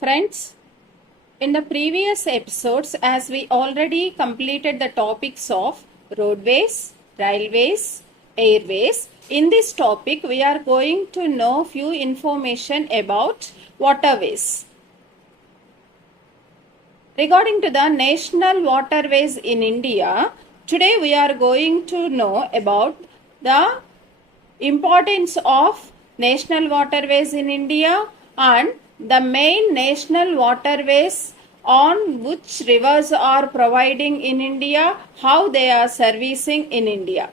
Friends, in the previous episodes, as we already completed the topics of roadways, railways, airways, in this topic we are going to know few information about waterways. Regarding to the national waterways in India, today we are going to know about the importance of national waterways in India and the main national waterways on which rivers are providing in India, how they are servicing in India.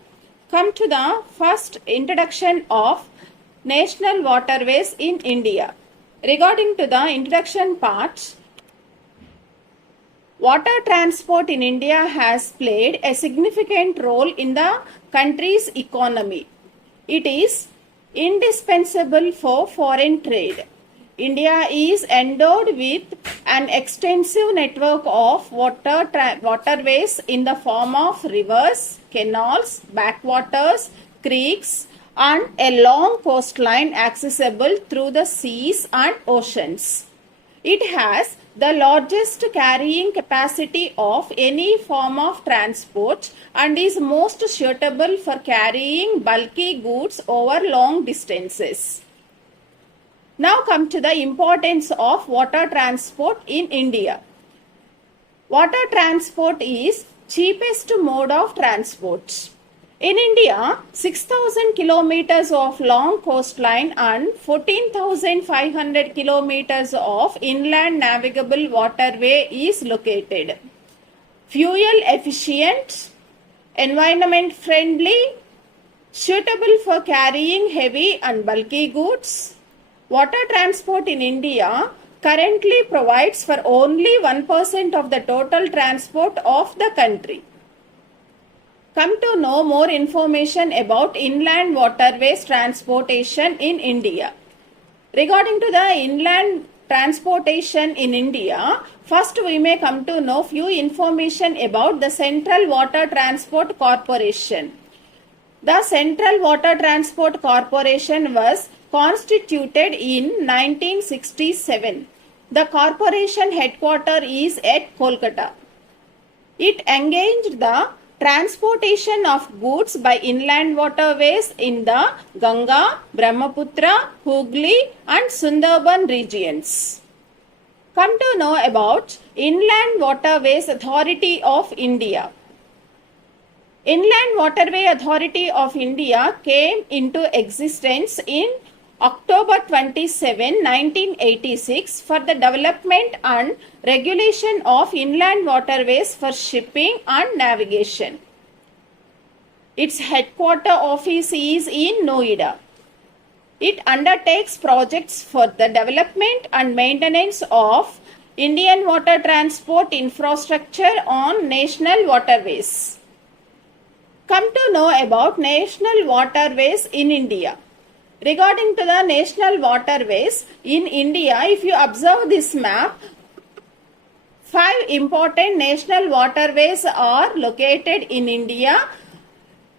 Come to the first introduction of national waterways in India. Regarding to the introduction part, water transport in India has played a significant role in the country's economy. It is indispensable for foreign trade. India is endowed with an extensive network of waterways in the form of rivers, canals, backwaters, creeks, and a long coastline accessible through the seas and oceans. It has the largest carrying capacity of any form of transport and is most suitable for carrying bulky goods over long distances. Now come to the importance of water transport in India. Water transport is cheapest mode of transport. In India, 6,000 kilometers of long coastline and 14,500 kilometers of inland navigable waterway is located. Fuel efficient, environment friendly, suitable for carrying heavy and bulky goods. Water transport in India currently provides for only 1% of the total transport of the country. Come to know more information about inland waterways transportation in India. Regarding to the inland transportation in India, first we may come to know few information about the Central Water Transport Corporation. The Central Water Transport Corporation was constituted in 1967. The corporation headquarters is at Kolkata. It engaged the transportation of goods by inland waterways in the Ganga, Brahmaputra, Hooghly and Sundarban regions. Come to know about Inland Waterways Authority of India. Inland Waterway Authority of India came into existence in October 27, 1986 for the development and regulation of inland waterways for shipping and navigation. Its headquarter office is in Noida. It undertakes projects for the development and maintenance of Indian water transport infrastructure on national waterways. Come to know about national waterways in India. Regarding to the national waterways in India, if you observe this map, 5 important national waterways are located in India.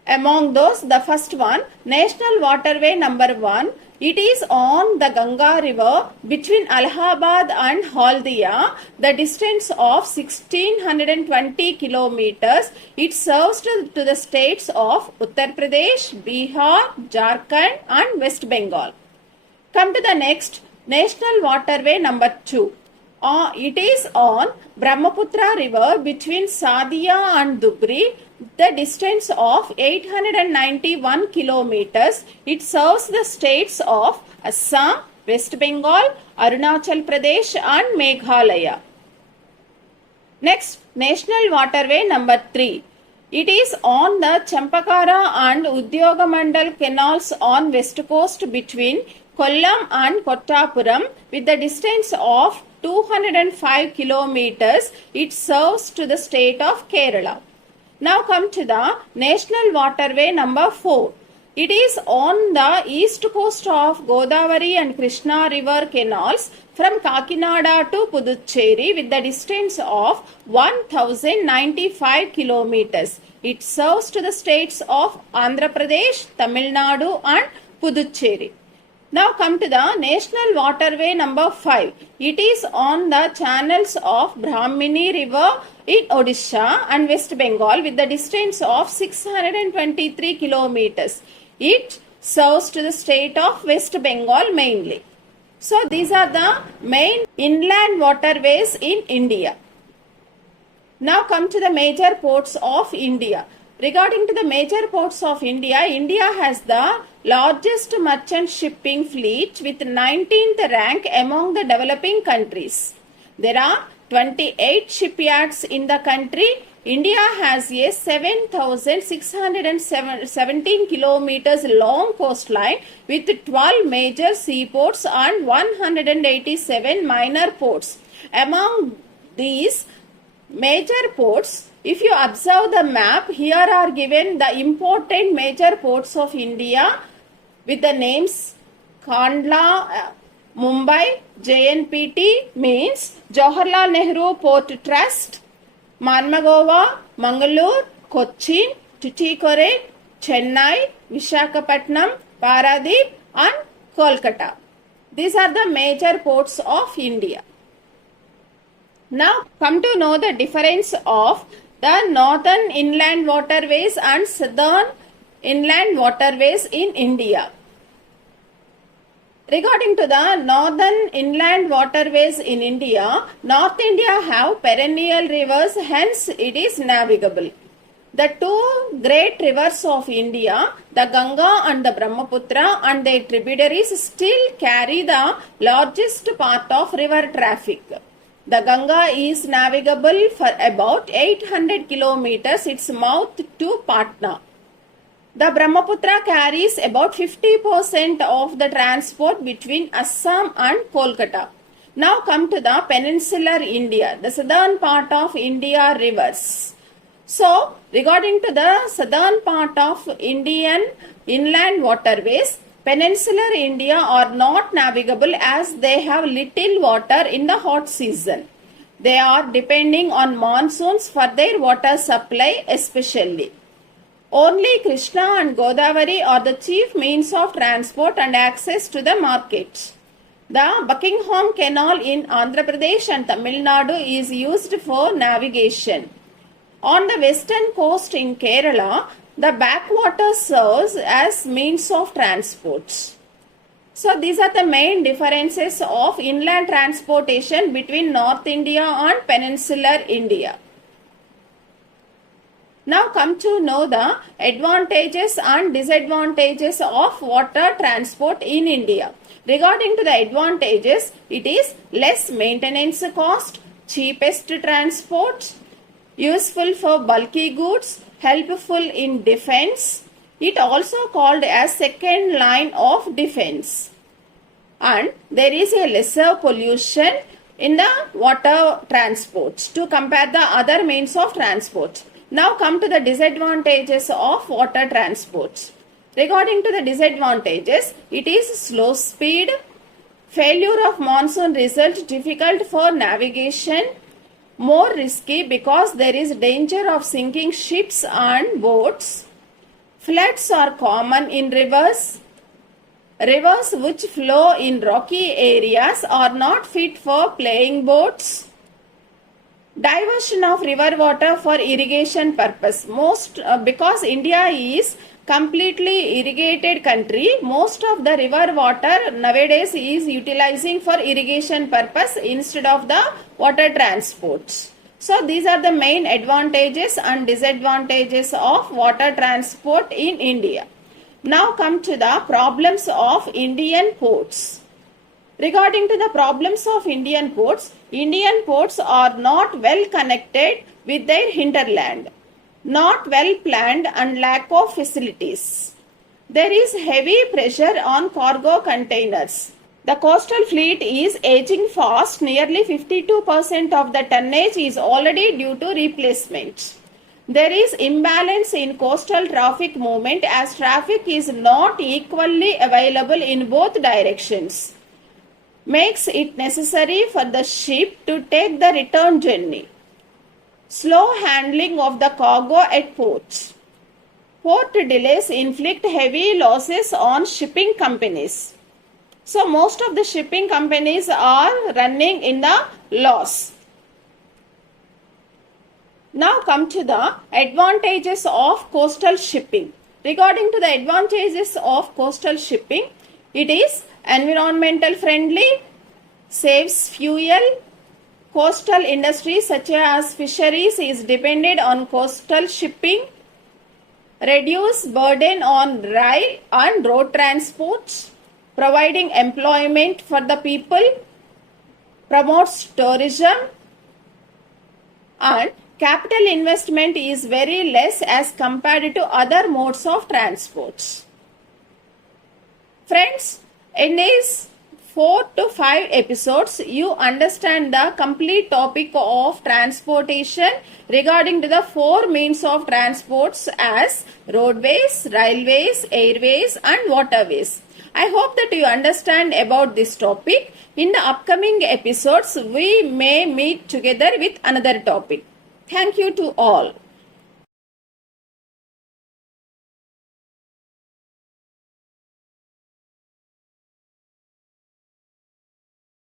Among those, the first one, National Waterway number 1, it is on the Ganga river between Allahabad and Haldia, the distance of 1620 kilometers. It serves to the states of Uttar Pradesh, Bihar, Jharkhand and West Bengal. Come to the next, National Waterway number 2. It is on Brahmaputra river between Sadia and Dhubri, the distance of 891 kilometers. It serves the states of Assam, West Bengal, Arunachal Pradesh and Meghalaya. Next, National Waterway number 3. It is on the Champakara and Udyogamandal canals on west coast between Kollam and Kottapuram with the distance of 205 kilometers. It serves to the state of Kerala. Now come to the National Waterway number 4. It is on the east coast of Godavari and Krishna river canals from Kakinada to Puducherry with the distance of 1095 kilometers. It serves to the states of Andhra Pradesh, Tamil Nadu and Puducherry. Now come to the National Waterway number 5. It is on the channels of Brahmini River in Odisha and West Bengal with the distance of 623 kilometers. It serves to the state of West Bengal mainly. So these are the main inland waterways in India. Now come to the major ports of India. Regarding to the major ports of India, India has the largest merchant shipping fleet with 19th rank among the developing countries. There are 28 shipyards in the country. India has a 7,617 kilometers long coastline with 12 major seaports and 187 minor ports. Among these major ports, if you observe the map, here are given the important major ports of India with the names Kandla, Mumbai, JNPT means Jawaharlal Nehru Port Trust, Marmagova, Mangalore, Cochin, Tuticorin, Chennai, Vishakhapatnam, Paradip and Kolkata. These are the major ports of India. Now come to know the difference of the northern inland waterways and southern inland waterways in India. Regarding to the northern inland waterways in India, North India have perennial rivers, hence it is navigable. The two great rivers of India, the Ganga and the Brahmaputra and their tributaries still carry the largest part of river traffic. The Ganga is navigable for about 800 kilometers its mouth to Patna. The Brahmaputra carries about 50% of the transport between Assam and Kolkata. Now come to the peninsular India, the southern part of India rivers. So, regarding to the southern part of Indian inland waterways, peninsular India are not navigable as they have little water in the hot season. They are depending on monsoons for their water supply especially. Only Krishna and Godavari are the chief means of transport and access to the market. The Buckingham Canal in Andhra Pradesh and Tamil Nadu is used for navigation. On the western coast in Kerala, the backwater serves as means of transport. So these are the main differences of inland transportation between North India and peninsular India. Now come to know the advantages and disadvantages of water transport in India. Regarding to the advantages, it is less maintenance cost, cheapest transport, useful for bulky goods, helpful in defense. It also called as second line of defense. And there is a lesser pollution in the water transport to compare the other means of transport. Now come to the disadvantages of water transport. Regarding to the disadvantages, it is slow speed, failure of monsoon result difficult for navigation, more risky because there is danger of sinking ships and boats. Floods are common in rivers. Rivers which flow in rocky areas are not fit for playing boats. Diversion of river water for irrigation purpose. Because India is completely irrigated country, most of the river water nowadays is utilizing for irrigation purpose instead of the water transport. So these are the main advantages and disadvantages of water transport in India. Now come to the problems of Indian ports. Regarding to the problems of Indian ports are not well connected with their hinterland, not well planned and lack of facilities. There is heavy pressure on cargo containers. The coastal fleet is aging fast. Nearly 52% of the tonnage is already due to replacement. There is imbalance in coastal traffic movement as traffic is not equally available in both directions. Makes it necessary for the ship to take the return journey. Slow handling of the cargo at ports. Port delays inflict heavy losses on shipping companies. So most of the shipping companies are running in the loss. Now come to the advantages of coastal shipping. Regarding to the advantages of coastal shipping, it is environmental friendly, saves fuel. Coastal industries such as fisheries is dependent on coastal shipping. Reduce burden on rail and road transports, providing employment for the people. Promotes tourism, and capital investment is very less as compared to other modes of transports. Friends, in these 4 to 5 episodes, you understand the complete topic of transportation regarding to the 4 means of transports as roadways, railways, airways and waterways. I hope that you understand about this topic. In the upcoming episodes, we may meet together with another topic. Thank you to all.